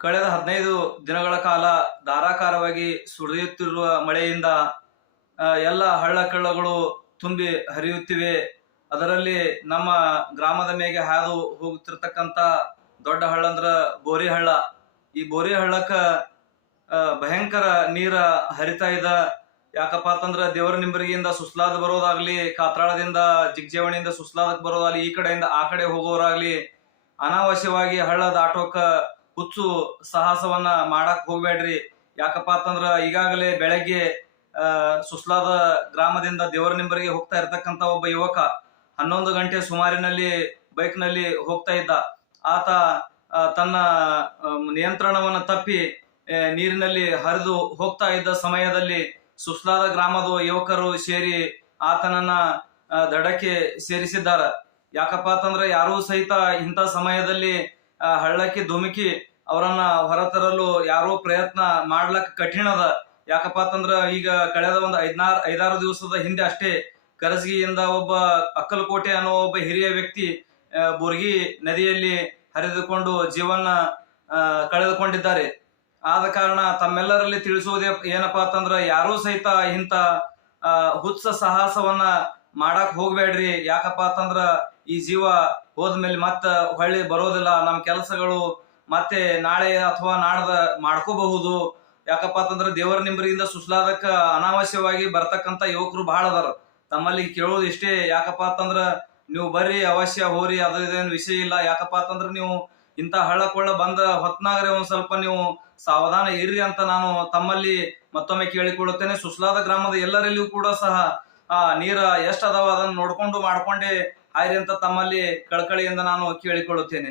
ಕಳೆದ 15 ದಿನಗಳ ಕಾಲ ಧಾರಾಕಾರವಾಗಿ ಸುರಿಯುತ್ತಿರುವ ಮಳೆಯಿಂದ ಎಲ್ಲ ಹಳ್ಳ ಕೊಳ್ಳಗಳು ತುಂಬಿ ಹರಿಯುತ್ತಿವೆ. ಅದರಲ್ಲಿ ನಮ್ಮ ಗ್ರಾಮದ ಮೇಲೆ ಹಾದು ಹೋಗುತ್ತಿರತಕ್ಕಂತ ದೊಡ್ಡ ಹಳ್ಳ ಅಂದ್ರ ಬೋರಿ ಹಳ್ಳ. ಈ ಬೋರಿ ಹಳ್ಳಕ್ಕ ಭಯಂಕರ ನೀರ ಹರಿತಾ ಇದ. ಯಾಕಪ್ಪ ಅಂತಂದ್ರ ದೇವರ ನಿಂಬರಿಗಿಂದ ಸುಸ್ಲಾದ ಬರೋದಾಗ್ಲಿ, ಕಾತ್ರಾಳದಿಂದ ಜಿಗ್ಜೇವಣಿಯಿಂದ ಸುಸ್ಲಾದಕ್ ಬರೋದಾಗ್ಲಿ, ಈ ಕಡೆಯಿಂದ ಆ ಕಡೆ ಹೋಗೋರಾಗ್ಲಿ ಅನಾವಶ್ಯವಾಗಿ ಹಳ್ಳ ದಾಟೋಕ ಹುಚ್ಚು ಸಾಹಸವನ್ನ ಮಾಡಕ್ ಹೋಗ್ಬೇಡ್ರಿ. ಯಾಕಪ್ಪ ಅಂತಂದ್ರ ಈಗಾಗಲೇ ಬೆಳಗ್ಗೆ ಸುಸ್ಲಾದ ಗ್ರಾಮದಿಂದ ದೇವರ ನಿಂಬರಿಗೆ ಹೋಗ್ತಾ ಇರ್ತಕ್ಕಂತ ಒಬ್ಬ ಯುವಕ 11 ಗಂಟೆ ಸುಮಾರಿನಲ್ಲಿ ಬೈಕ್ ನಲ್ಲಿ ಹೋಗ್ತಾ ಇದ್ದ. ಆತ ತನ್ನ ನಿಯಂತ್ರಣವನ್ನು ತಪ್ಪಿ ನೀರಿನಲ್ಲಿ ಹರಿದು ಹೋಗ್ತಾ ಇದ್ದ ಸಮಯದಲ್ಲಿ ಸುಸ್ಲಾದ ಗ್ರಾಮದ ಯುವಕರು ಸೇರಿ ಆತನನ್ನ ದಡಕ್ಕೆ ಸೇರಿಸಿದ್ದಾರ. ಯಾಕಪ್ಪ ಅಂತಂದ್ರೆ ಯಾರೂ ಸಹಿತ ಇಂಥ ಸಮಯದಲ್ಲಿ ಹಳ್ಳಕ್ಕೆ ಧುಮುಕಿ ಅವರನ್ನ ಹೊರತರಲು ಯಾರೋ ಪ್ರಯತ್ನ ಮಾಡ್ಲಕ್ ಕಠಿಣ ಅದ. ಯಾಕಪ್ಪ ಅಂತಂದ್ರ ಈಗ ಕಳೆದ ಒಂದು 5-6 ದಿವಸದ ಹಿಂದೆ ಅಷ್ಟೇ ಕರಸಗಿಯಿಂದ ಒಬ್ಬ ಅಕ್ಕಲಕೋಟೆ ಅನ್ನೋ ಒಬ್ಬ ಹಿರಿಯ ವ್ಯಕ್ತಿ ಬುರ್ಗಿ ನದಿಯಲ್ಲಿ ಹರಿದುಕೊಂಡು ಜೀವನ ಕಳೆದುಕೊಂಡಿದ್ದಾರೆ. ಆದ ಕಾರಣ ತಮ್ಮೆಲ್ಲರಲ್ಲಿ ತಿಳಿಸುವುದೇ ಏನಪ್ಪಾ ಅಂತಂದ್ರ ಯಾರೂ ಸಹಿತ ಇಂಥ ಹುಚ್ಚ ಸಾಹಸವನ್ನ ಮಾಡಕ್ ಹೋಗ್ಬೇಡ್ರಿ. ಯಾಕಪ್ಪ ಅಂತಂದ್ರ ಈ ಜೀವ ಹೋದ್ಮೇಲೆ ಮತ್ತ ಹೊಳ್ಳಿ ಬರೋದಿಲ್ಲ. ನಮ್ಮ ಕೆಲಸಗಳು ಮತ್ತೆ ನಾಳೆ ಅಥವಾ ನಾಡ್ದ ಮಾಡ್ಕೋಬಹುದು. ಯಾಕಪ್ಪ ಅಂತಂದ್ರ ದೇವರ ನಿಂಬರಿಗಿಂದ ಸುಸ್ಲಾದಕ್ಕ ಅನಾವಶ್ಯವಾಗಿ ಬರ್ತಕ್ಕಂತ ಯುವಕರು ಬಹಳ ಅದಾರ. ತಮ್ಮಲ್ಲಿ ಕೇಳೋದು ಇಷ್ಟೇ, ಯಾಕಪ್ಪ ಅಂತಂದ್ರ ನೀವು ಬರ್ರಿ, ಅವಶ್ಯ ಹೋರಿ, ಅದೇನು ವಿಷಯ ಇಲ್ಲ. ಯಾಕಪ್ಪ ಅಂತಂದ್ರ ನೀವು ಇಂಥ ಹಳ್ಳ ಕೊಳ್ಳ ಬಂದ ಹೊತ್ನಾಗ್ರೆ ಒಂದ್ ಸ್ವಲ್ಪ ನೀವು ಸಾವಧಾನ ಇರ್ರಿ ಅಂತ ನಾನು ತಮ್ಮಲ್ಲಿ ಮತ್ತೊಮ್ಮೆ ಕೇಳಿಕೊಳ್ಳುತ್ತೇನೆ. ಸುಸ್ಲಾದ ಗ್ರಾಮದ ಎಲ್ಲರಲ್ಲಿಯೂ ಕೂಡ ಸಹ ನೀರ ಎಷ್ಟ್ ಅದಾವ ಅದನ್ನ ನೋಡ್ಕೊಂಡು ಮಾಡ್ಕೊಂಡೆ ಹಾಯ್ರಿ ಅಂತ ತಮ್ಮಲ್ಲಿ ಕಳಕಳಿಯಿಂದ ನಾನು ಕೇಳಿಕೊಳ್ಳುತ್ತೇನೆ.